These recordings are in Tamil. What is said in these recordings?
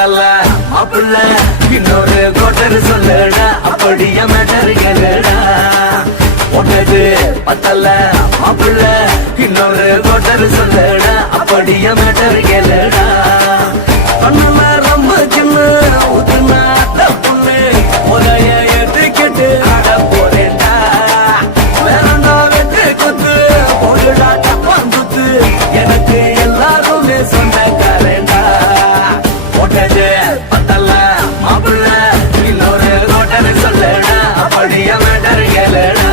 பத்தல்ல மாப்பிள்ள இன்னொரு கோட்டர் சொல்லுடா அப்படியே மேட்டர் கேளுடா ஒன்னது பத்தல்ல மாப்பிள்ள இன்னொரு கோட்டர் சொல்லுடா அப்படியே மேட்டர் கேளுடா பண்ணல ரொம்ப சின்ன ஊத்துனா தப்புன்னு உதய ஏத்துக்கிட்டு ஆட போறேன்டா வேறண்டா வெட்டு குத்து போடுடா டப்பான் குத்து எனக்கு எல்லாருமே சொந்தக்காரேண்டா ஒட்டது பத்தல்ல மாப்பிள்ள இன்னொரு கோட்டர் சொல்லுடா அப்படியே மேட்டர் கேளுடா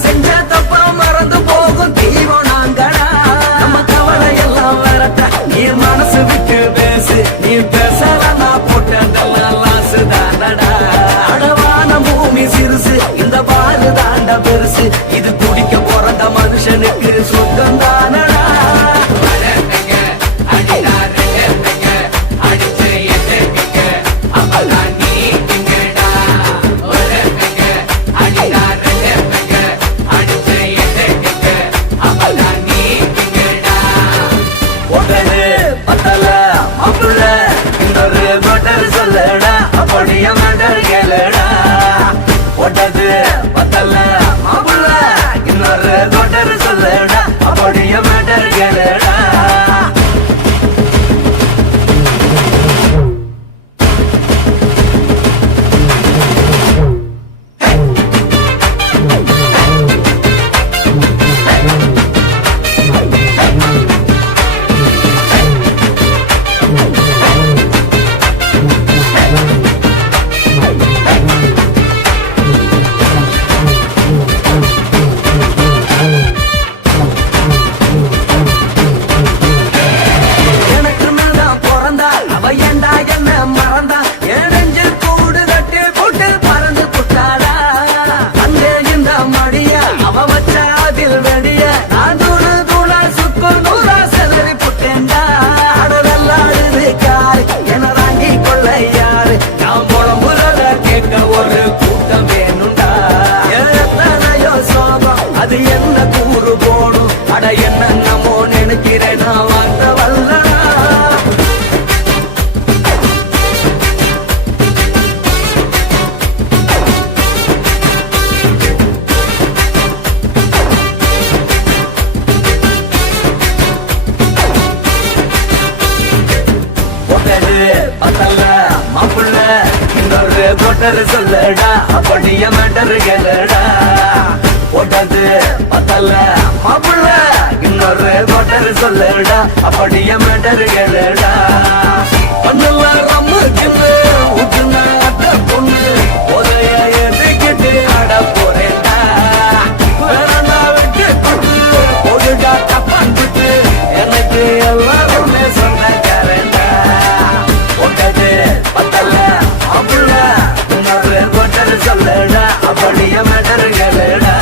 செஞ்ச தப்பா மறந்து போகும் தீவம் நாங்கடா நம்ம கவலை எல்லாம் வரட்ட நீ மனசு விட்டு பேசு நீ பேசலாம் நான் போட்டதெல்லாம் லாசு தானடா அடவான பூமி சிறுசு இந்த பாலு தாண்ட பெருசு இது குடிக்க பிறந்த மனுஷனுக்கு சொந்தம் தானடா சொல்லுடா அப்படியே மேட்டர் கேளுடா ஒட்டது பத்தல்ல மாப்பிள்ள இன்னொரு கோட்டர் சொல்லுடா அப்படியே மேட்டர் கேளுடா ஒரு கூட்டம் வேணுண்டா எத்தனையோ சோகம் அது என்ன கூறு போடும் அட என்ன நம்மோ நினைக்கிறேன் நான் வாங்க வல்லடா பத்தல்ல மாப்பிள்ள இன்னொரு கோட்டர் சொல்லுடா அப்படியே மேட்டர் கேளுடா ஒட்டது பத்தல்ல மாப்பிள்ள இன்னொரு கோட்டர் சொல்லுடா அப்படியே மேட்டர் கேளுடா பண்ணல ரம்மு கிண்ணு ஊத்துனா அட்ட பொண்ணு உதய ஏத்துக்கிட்டு ஆட போறேன்டா வேறண்டா விட்டு குட்டு போடுடா டப்பான் குட்டு எனக்கு எல்லாருமே சொந்தக்காரேன்டா ஒட்டது பத்தல்ல மாப்பிள்ள இன்னொரு கோட்டர் சொல்லுடா அப்படியே மேட்டர் கேளுடா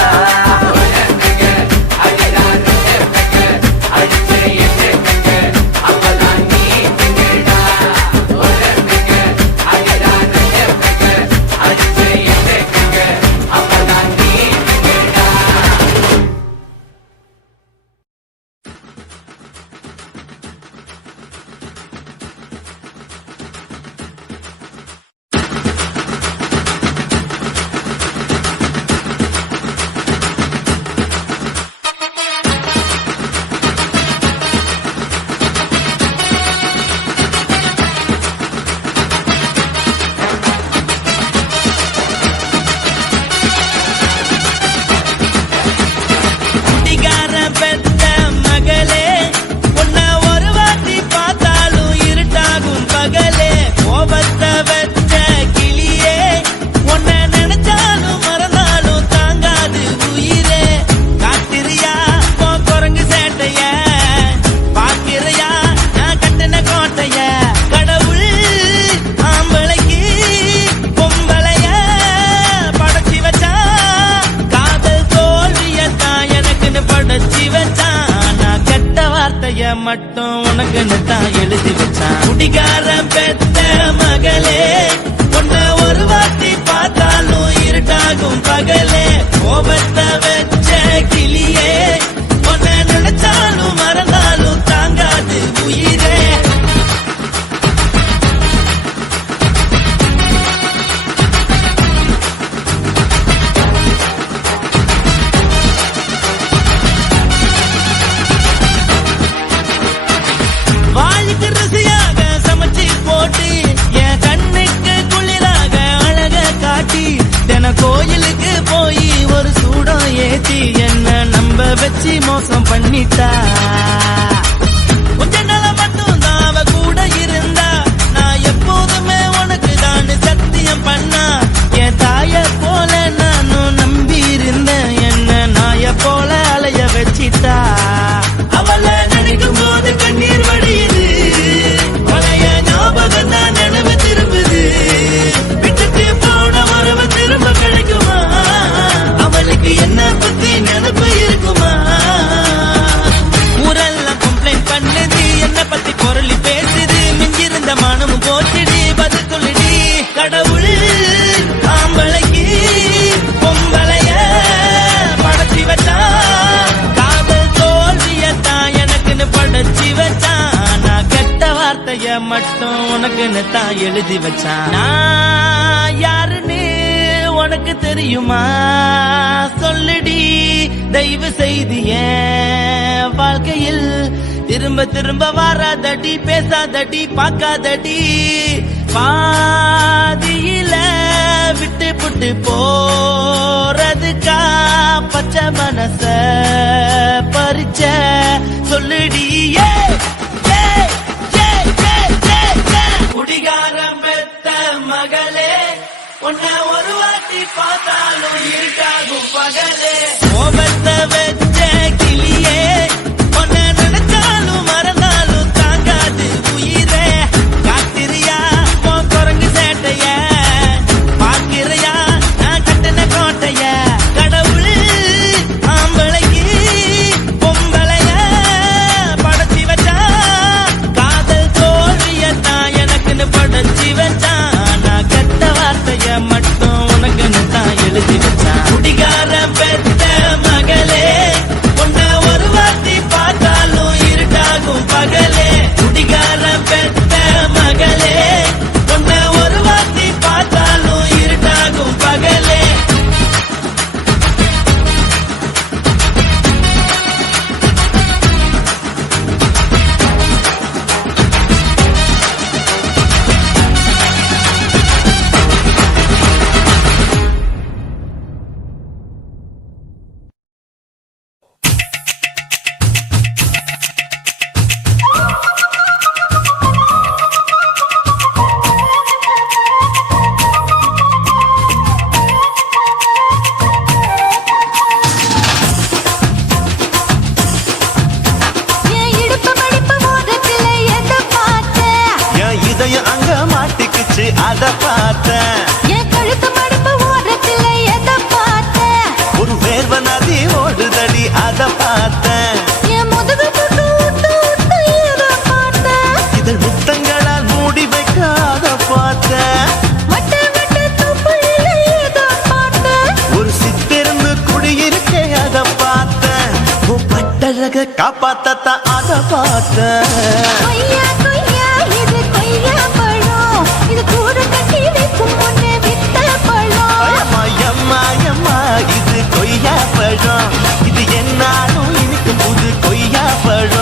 மட்டும் உனக்குன்னு தான் எழுதி வச்சான். குடிகாரன் பெத்த மகளே உன்னை ஒரு வாட்டி பார்த்தாலும் இருட்டாகும் பகலே. கோபத்தை வச்ச கிளியே உன்னை நினைச்சாலும் மறந்தாலும் தாங்காது உயிரே. வாய்க்கு ருசியாக சமைச்சு போட்டு என் கண்ணுக்கு குளிராக அழக காட்டி தின கோயிலுக்கு போய் ஒரு சூடம் ஏத்தி என்ன நம்ப வச்சு மோசம் பண்ணிட்டா. கொஞ்ச நாள மட்டும் தான் அவ கூட இருந்தா நான் எப்போதுமே உனக்கு தான் சத்தியம் பண்ணா. என் தாய போல நானும் நம்பி இருந்தேன் என்ன நாய போல அலைய வச்சிட்டா. அவளை நினைக்கும் போது கண்ணீர் வடியுது பழைய ஞாபகம் தான் நினைவு திரும்புது. விட்டுட்டு போன உறவு திரும்ப கிடைக்குமா? அவளுக்கு என்ன பத்தி நினைப்பு இருக்குமா? ஊரெல்லாம் கம்ப்ளைண்ட் பண்ணுது என்ன பத்தி பொருளி பேசுது. மிஞ்சிருந்த மானமும் போச்சுடி பதில் சொல்லுடி. கடவுள் ஆம்பளைக்கு பொம்பளைய படைச்சி வச்சா. காதல் தோல்வியத்தான் எனக்குன்னு படைச்சி வச்சான். நான் கெட்ட வார்த்தைய மட்டும் உனக்குன்னு தான் எழுதி வச்சான். நான் யாருன்னு உனக்கு தெரியுமா? சொல்லுடி தயவு செய்து என் வாழ்க்கையில் திரும்ப திரும்ப வராதடி பேசாதடி பார்க்காதடி. பாதியில விட்டு புட்டு போறதுக்கா பச்சை மனச பறிச்ச சொல்லுடி. குடிகாரம் பெத்த மகளே உன்னை ஒரு வாட்டி பார்த்தாலும் இருக்காகும் பகலே. கோபத்தை வச்ச கிளியே உன்னை நினைச்சாலும் மறந்தாலும் தாங்காது உயிரே. காத்திரியா உன் குரங்கு சேட்டைய பார்க்கிறையா நான் கட்டின கோட்டைய. கடவுள் ஆம்பளைக்கு பொம்பளைய படைச்சி வச்சா. காதல் தோல்வியத்தான் எனக்குன்னு படைச்சி வச்சான். நான் கெட்ட வார்த்தைய மட்டும் உனக்குன்னு தான் எழுதி வச்சான். குடிகாரன் பெத்த மகளே உன்னை ஒரு வாட்டி பார்த்தாலும் இருட்டாகும் பகலே. குடிகாரன் பெத்த மகளே உன்னை ஒரு வாட்டி பார்த்தாலும் இருட்டாகும் பகலே. என் இடுப்பு மடிப்பு மோதிரத்திலே எதை பார்த்தேன்? என் இதயம் அங்க மாட்டிக்குச்சு அத பார்த்தேன். என் கழுத்து மடிப்பு ஓரத்திலே எதை பார்த்தேன்? ஒரு வேர்வ நதி ஓடுதடி அத பார்த்தேன். என் முதுகு புட்டு ஊத்து ஊத்து எதை பார்த்தேன்? இதழ் முத்தங்களால் மூடி வைக்க அத பார்த்தேன். வட்ட வட்ட தொப்புளிலே எதை பார்த்தேன்? ஒரு சித்திருந்து குடியிருக்கே அத பார்த்தேன். உன் பட்டழக காப்பாத்தத்தான் அத பார்த்தேன். கொய்யா கொய்யா இது கொய்யா பழம். இது கூட கட்டி வைக்கும் முன்னே வித்த பழம். அம்மா எம்மா எம்மா இது கொய்யா பழம். இது என்னாலும் இனிக்கும் புது கொய்யா பழம்.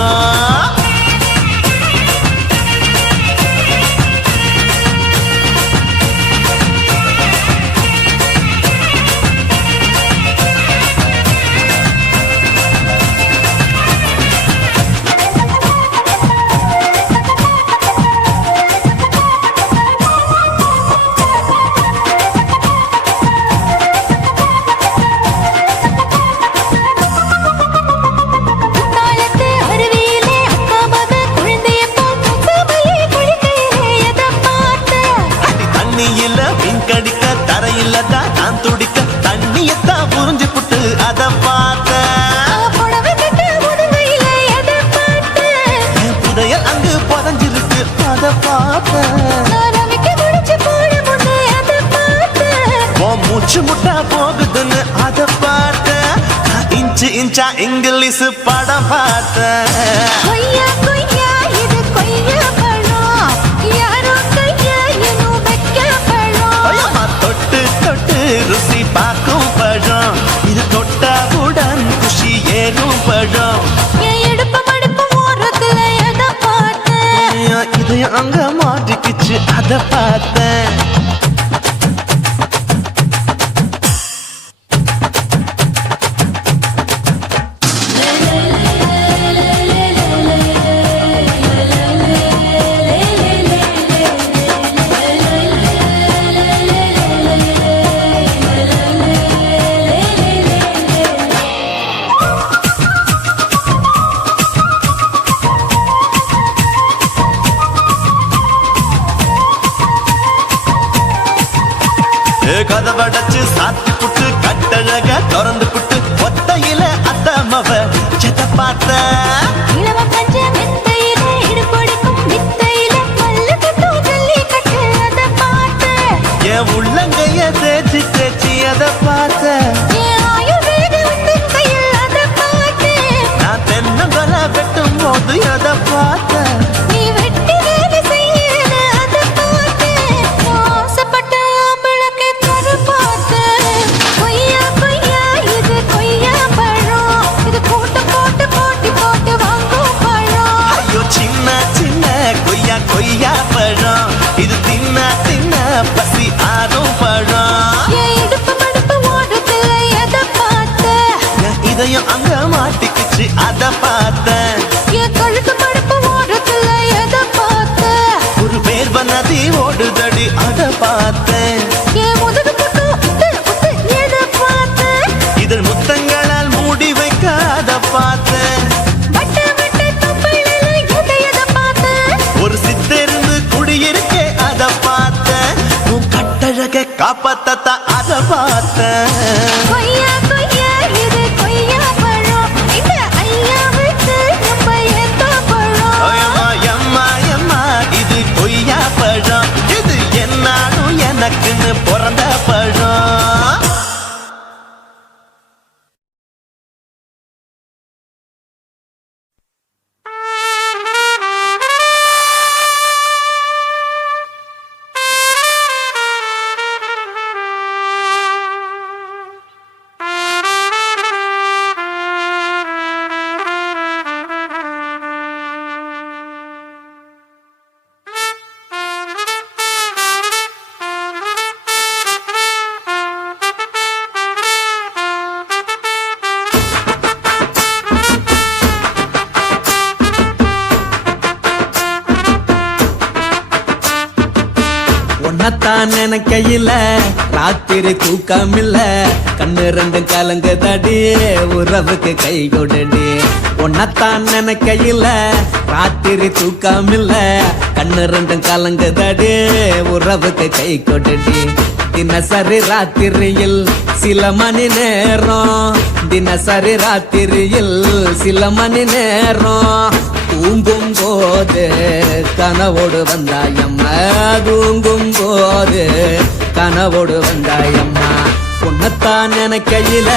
மூச்சு முட்டா போகுதுன்னு அத பார்த்தேன் நான் இன்ச்சு இன்ச்சா இங்கிலீஷ் படம் பார்த்தேன் கொய்யா கொய்யா இது கொய்யா பழம் யாரோ கையா இன்னும் வைக்க பழம் ஐயம்மா, தொட்டு தொட்டு ருசி பார்க்கும் பழம் இது தொட்டாவுடன் குஷி ஏறும் பழம் என் இடுப்பு மடுப்பு ஓரத்துல எதை பார்த்தேன் இதயம் அங்க மாட்டிக்கிச்சு அத பார்த்தேன் கதவடைச்சு சாத்தி புட்டு கட்டழக திறந்து புட்டு ஒத்தையில அத்தமவ செத்த பார்த்த இளவ பஞ்ச மெத்தையில இடுப்பொடிக்கும் வித்தையில மல்லு கட்டும் ஜல்லி கட்டு அதை பார்த்தேன் என் உள்ளங்கைய தேய்ச்சி தேய்ச்சி அத பார்த்த என் ஆயுர்வேத உண்டு கையில் அதை பார்த்தேன் நான் தென்னங்கொலை வெட்டும் போது அத பார்த்த நீ வெட்டி வேலை செய்யல அதை பார்த்தேன் ஆசைப்பட்ட ஆம்பளுக்கு தர பார்த்தேன் கொய்யா கொய்யா இது கொய்யா பழம் இது கூட்டு போட்டு போட்டி போட்டு வாங்கும் பழம் ஐயோ சின்ன சின்ன கொய்யா கொய்யா பழம் இது தின்ன தின்ன பசி ஆறும் பழம் என் இடுப்பு மடுப்பு ஓரத்துல எதை பார்த்தேன் என் இதயம் அங்க மாட்டிக்கிச்சு அத பார்த்தேன் என் கழுத்து மடுப்பு ஓரத்துல எதை பார்த்தேன் ஒரு வேர்வ நதி ஓடுதடி அத பார்த்தேன் என் முதுகு புட்டு உத்து உத்து எதை பார்த்தேன் இதழ் முத்தங்களால் மூடி வைக்க அத பார்த்தேன் வட்ட வட்ட தொப்பையில எதை பார்த்தேன் ஒரு சித்தெருந்து குடியிருக்கே அத பார்த்தேன் உன் கட்டழக காப்பாத்தத்த அத பார்த்தேன் கொய்யா கொய்யா இது கொய்யா பழம் இந்த ஐயாவுக்கு நம்ம எந்த பழம் ஐயம்மா, எம்மா, எம்மா, இது கொய்யா பழம் இது என்னாலும் எனக்குன்னு பிறந்த பழம் உன்னத்தான் நினைக்கையில ராத்திரி தூக்கமில்ல கண்ணு ரெண்டும் கலங்குதடி உறவுக்கு கை கொடுடி உன்னத்தான் நினைக்கையில ராத்திரி தூக்கமில்ல கண்ணு ரெண்டும் கலங்குதடி உறவுக்கு கை கொடுடி தினசரி ராத்திரியில் சில மணி நேரம் தினசரி ராத்திரியில் சில மணி நேரம் தூங்கும் போது கனவோடு வந்தாயம்மா தூங்கும் போது கனவோடு வந்தாயம்மா உன்னத்தான் நினைக்கையில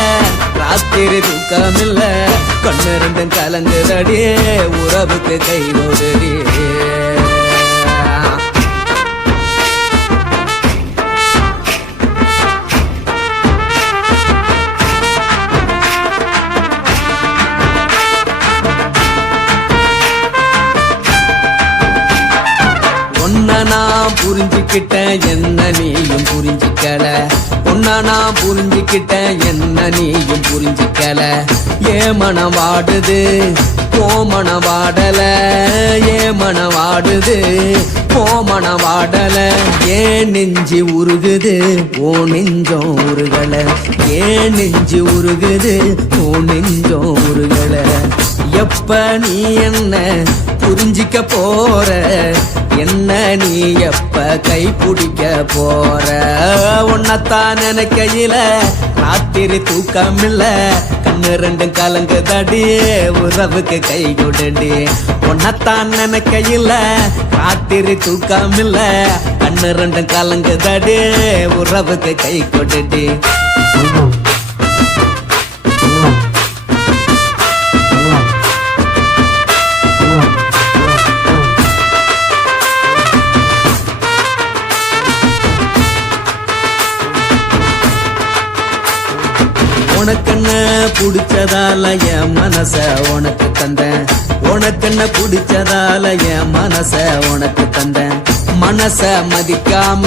ராத்திரி தூக்கமில்ல கண்ணு ரெண்டும் கலங்குதடி உறவுக்கு கை ஓடுடி உன்னை நான் புரிஞ்சுக்கிட்டேன் என்ன நீயும் புரிஞ்சுக்கல உன்னை நான் புரிஞ்சுக்கிட்டேன் என்ன நீயும் புரிஞ்சுக்கல ஏன் மனம் வாடுது போ மனம் வாடல ஏன் மனம் வாடுது போ மனம் வாடல ஏன் நெஞ்சு உருகுது ஓ நெஞ்சம் உருகல ஏன் நெஞ்சு உருகுது ஓ நெஞ்சம் உருகல எப்ப நீ என்ன புரிஞ்சிக்க போற என்ன நீ எப்ப கை பிடிக்க போற உன்னத்தான் நினைக்கையில ராத்திரி தூக்கமில்ல கண்ணு ரெண்டும் கலங்குதடி உறவுக்கு கை கொடுடி உன்னத்தான் நினைக்கையில ராத்திரி தூக்கமில்ல கண்ணு கண்ணு ரெண்டும் கலங்குதடி உறவுக்கு கை கொட்டுடி உனக்கென்ன பிடிச்சதால என் மனச உனக்கு தந்தேன் உனக்கென்ன பிடிச்சதால என் மனச உனக்கு தந்தேன் மனச மதிக்காம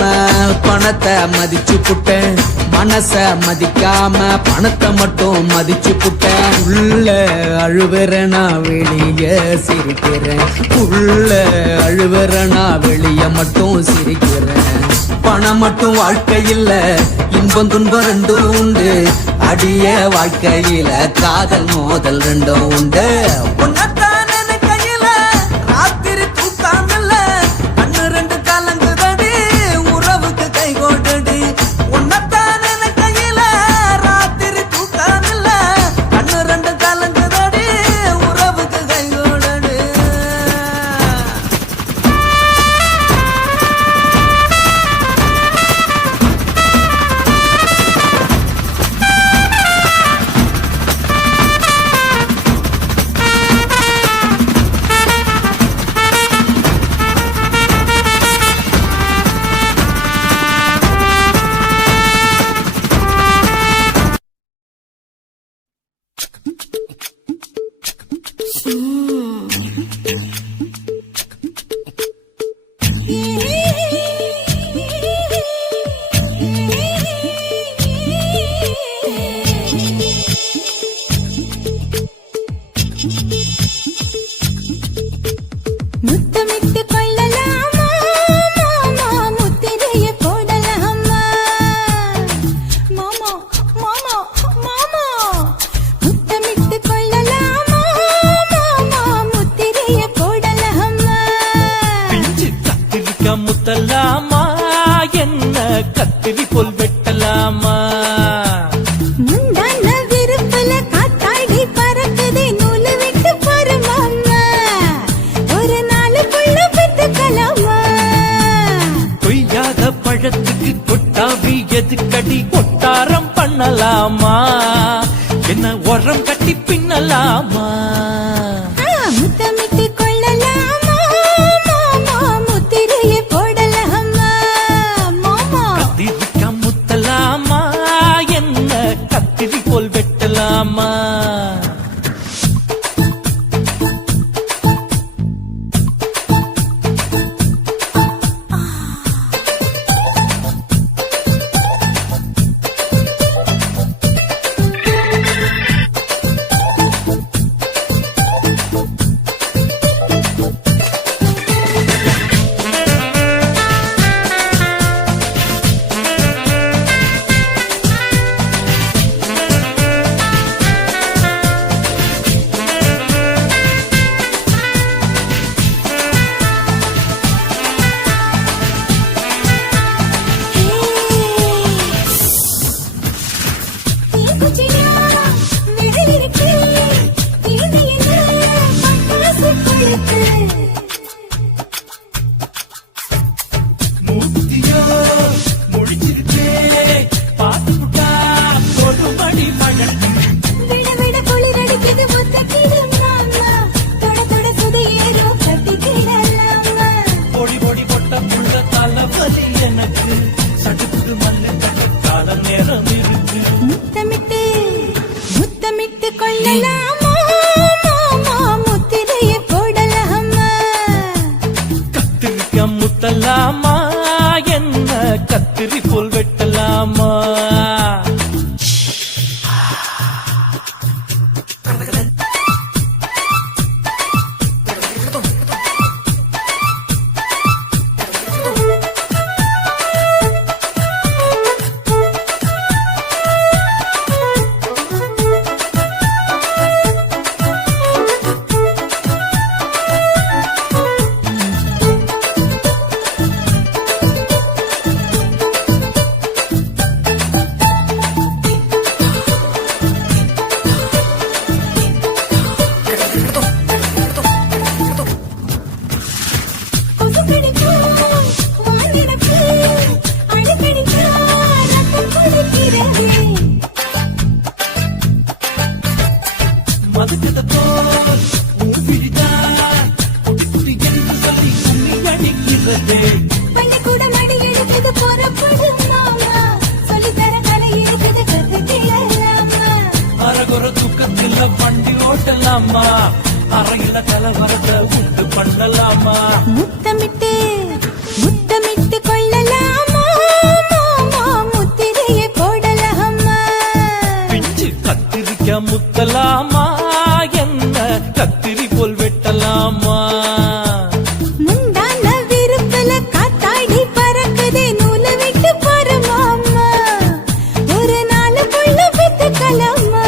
பணத்தை மதிச்சு புட்டேன் மனச மதிக்காம பணத்தை மட்டும் மதிச்சு புட்டேன் உள்ள அழுவுறனா வெளிய சிரிக்கிறேன் உள்ள அழுவுறனா வெளிய மட்டும் சிரிக்கிறேன் பணம் மட்டும் வாழ்க்கையில் இன்பம் துன்பம் ரெண்டும் உண்டு அடிய வாழ்க்கையில காதல் மோதல் ரெண்டும் உண்டு உன்னத்தான் கையில ராத்திரி தூக்காமல்ல கண்ணு ரெண்டு கலங்குதடி உறவுக்கு கை கோட்டடி உன்னத்தான் கையில ராத்திரி தூக்காமல்ல கண்ணு ரெண்டு கலங்குதடி உறவுக்கு கை கோட்டடி முத்தமிட்டு கொள்ளலாமா மாமா முத்திரைய போடலாமா மாமா மாமா மாமா முத்தமிட்டு கொள்ளலாமா மாமா முத்திரைய போடலாமா பிஞ்சு கத்திரிக்கா முத்தலாமா என்ன கத்திரி போல் வெட்டலாமா முந்தான விருப்பல காத்தாடி பறக்குதே நூலு விட்டு பாரு மாமா ஒரு நாளுக்குள்ள பெத்துக்கலாமா கொய்யாத பழத்துக்கு கொட்டாவி எதுக்கடி கொட்டாரம் பண்ணலாமா என்ன உரம் கட்டி பின்னலாமா முத்தமிட்டு கொள்ளலாமா மாமா முத்திரைய போடலாமா மாமா கத்திரிக்கா முத்தலாமா என்ன கத்திரி போல் வெட்டலாமா மூத்தியோ முடிச்சிருச்சே பாத்துட்டா கொடுமடி மழை விட விட குளிரடிக்குது முத்தக்கிடு மாமா தொட தொட சுதையேறும் கட்டிக்கிடலாமா பொடி பொடி பொட்ட புள்ள தலைவலி எனக்கு சடுக்கு மல்லு கால நேரம் இருக்கு முத்தமிட்டு முத்தமிட்டு கொள்ளலாமா மாமா முத்திரைய போடலாமா கத்திரிக்கா முத்தலாமா என்ன கத்திரி போல் வெட்டலாமா பதுக்கத போல் ஒரு விழிதான் குட்டி குட்டி என்று சொல்லி கும்மி அடிக்கிறது. பள்ளிக்கூட மடி எடுக்குது புறப்படும் மாமா சொல்லித்தர கலை இருக்குது கத்துக்கலாமா அரகுற தூக்கத்தில் வண்டி ஓட்டலாமா அறையில கலவரத்தை உண்டு பண்ணலாமா முத்தமிட்டு முத்தமிட்டு கொள்ளலாமா மாமா முத்திரையை போடலாமா பிஞ்சு கத்திரிக்க முத்தலாமா என்ன கத்திரி போல் வெட்டலாமா முந்தான விருப்பல காத்தாடி பறக்குதே நூலை விட்டு போற மாமா ஒரு நாளுக்குள்ள வித்துக்கலாமா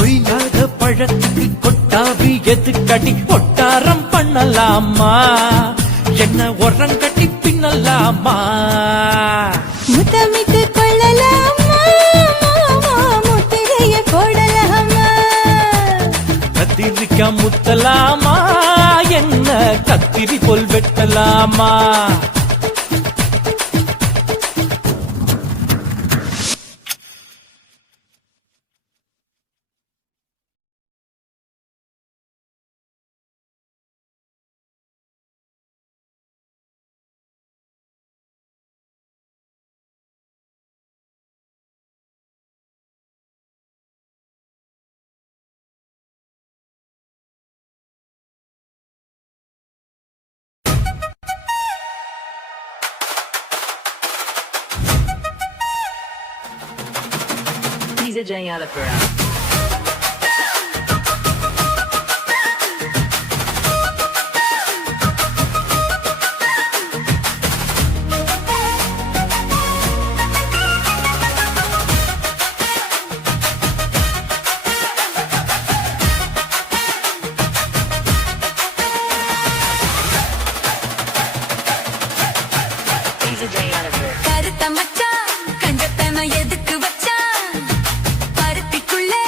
கொய்யாத பழத்துக்கு கொட்டாவி எதுக்கடி ஒட்டாரம் பண்ணலாமா என்ன உரங்கட்டி பின்னலாமா முத்தமிட்டு கொள்ளலாமா மாமா முத்திரையை போடலாமா கத்திரிக்க முத்தலாமா என்ன கத்திரி போல் வெட்டலாமா DJ Alapura. DJ Alapura. கருத்த மச்சான் கஞ்சத்தன எதுக்கு வச்சான் பருத்திக்குள்ளே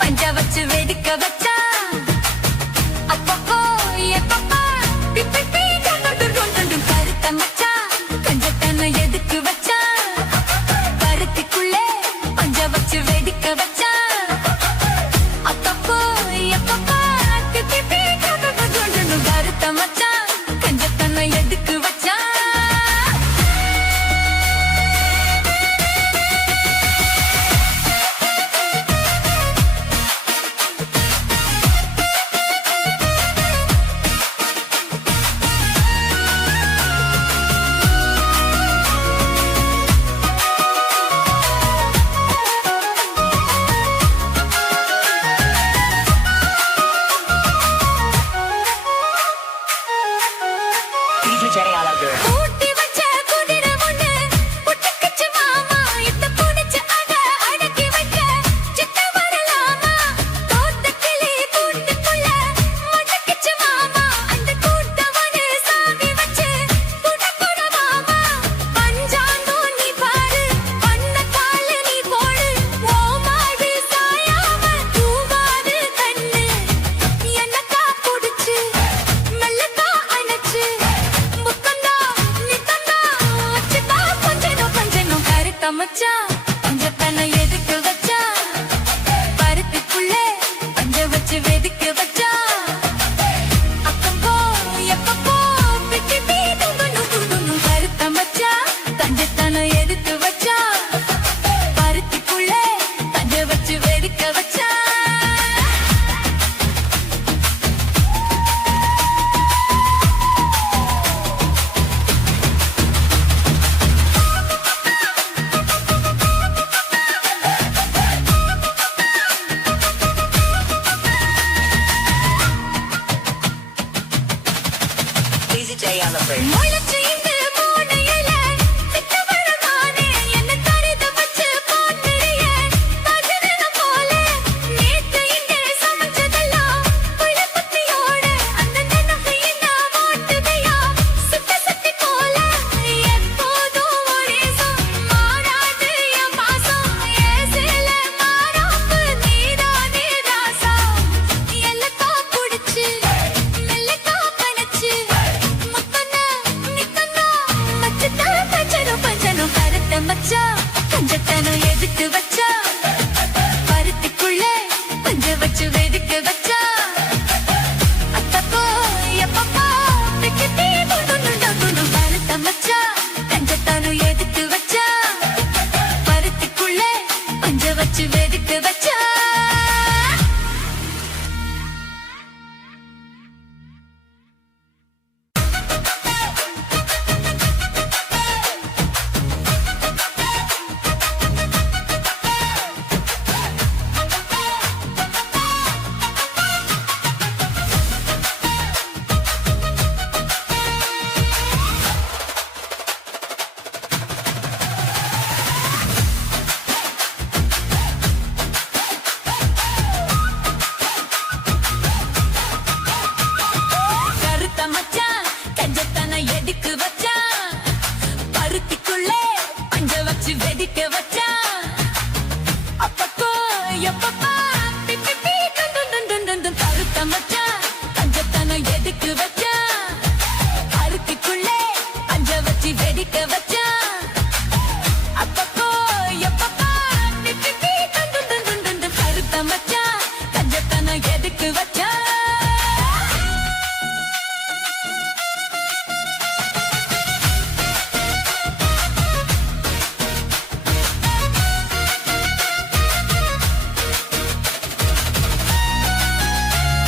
பஞ்ச வச்சு வெடிக்க வச்சான் அப்பப்போ எப்பப்பா பிப்பி பீ கொண்டு கருத்த மச்சான் கஞ்சத்தன எதுக்கு வச்சான் பருத்திக்குள்ளே பஞ்ச வச்சு வெடிக்க வச்சான் அப்பப்போ எப்பப்பா பிப்பி பீ கொண்டு கருத்த மச்சான் கஞ்சத்தன எதுக்கு வச்சான் DJ Alapura. ஊட்டி வச்ச குதிரை ஒண்ணு புட்டுக்குச்சு மாமா இத்த புடிச்சு அட அடக்கி வைக்க சித்த வரலாமா தோத்த கிளி கூட்டுக்குள்ள முடக்குச்சு மாமா அந்த கூட்டவனே சாவி வச்சு புடப்புட மாமா பஞ்சாங்கோ நீ பாரு பண்ண காலு நீ போடு ஓ மாடு சாயாம தூவாது கண்ணு என்னக்கா புடிச்சு மெல்லக்கா அணைச்சு முத்தந்தா நித்தந்தா வச்சுதா கொஞ்சனும் கருத்த மச்சான் பஞ்சத்தனை எதுக்கு வச்சா பருத்திக்குள்ளே பஞ்ச வச்சு வெதுக்கு வச்சா அப்பப்போ எப்பப்போ பிட்டி பீ துங்குன்னு கருத்த மச்சான் பஞ்சத்தனை எதுக்கு வச்சா பருத்திக்குள்ளே பஞ்ச வச்சு வெதுக்க வச்சா DJ Alapura. முளைச்சு இந்த மூணையில சித்தவழகானே என்ன தரித வச்சு போட்டுறிய பகிரன போல நேத்து இங்கே சமைச்சதெல்லாம் புளிப்பத்தியோட அந்த நினைவு என்ன ஓட்டுதையா சுத்தி போல எப்போதும் ஒரே மாறாது என் பாசம் ஏசில மாறாப்பு நீதானே ராசா எல்லக்கா புடிச்சு மெல்லக்கா பணச்சு முத்தன மச்சான்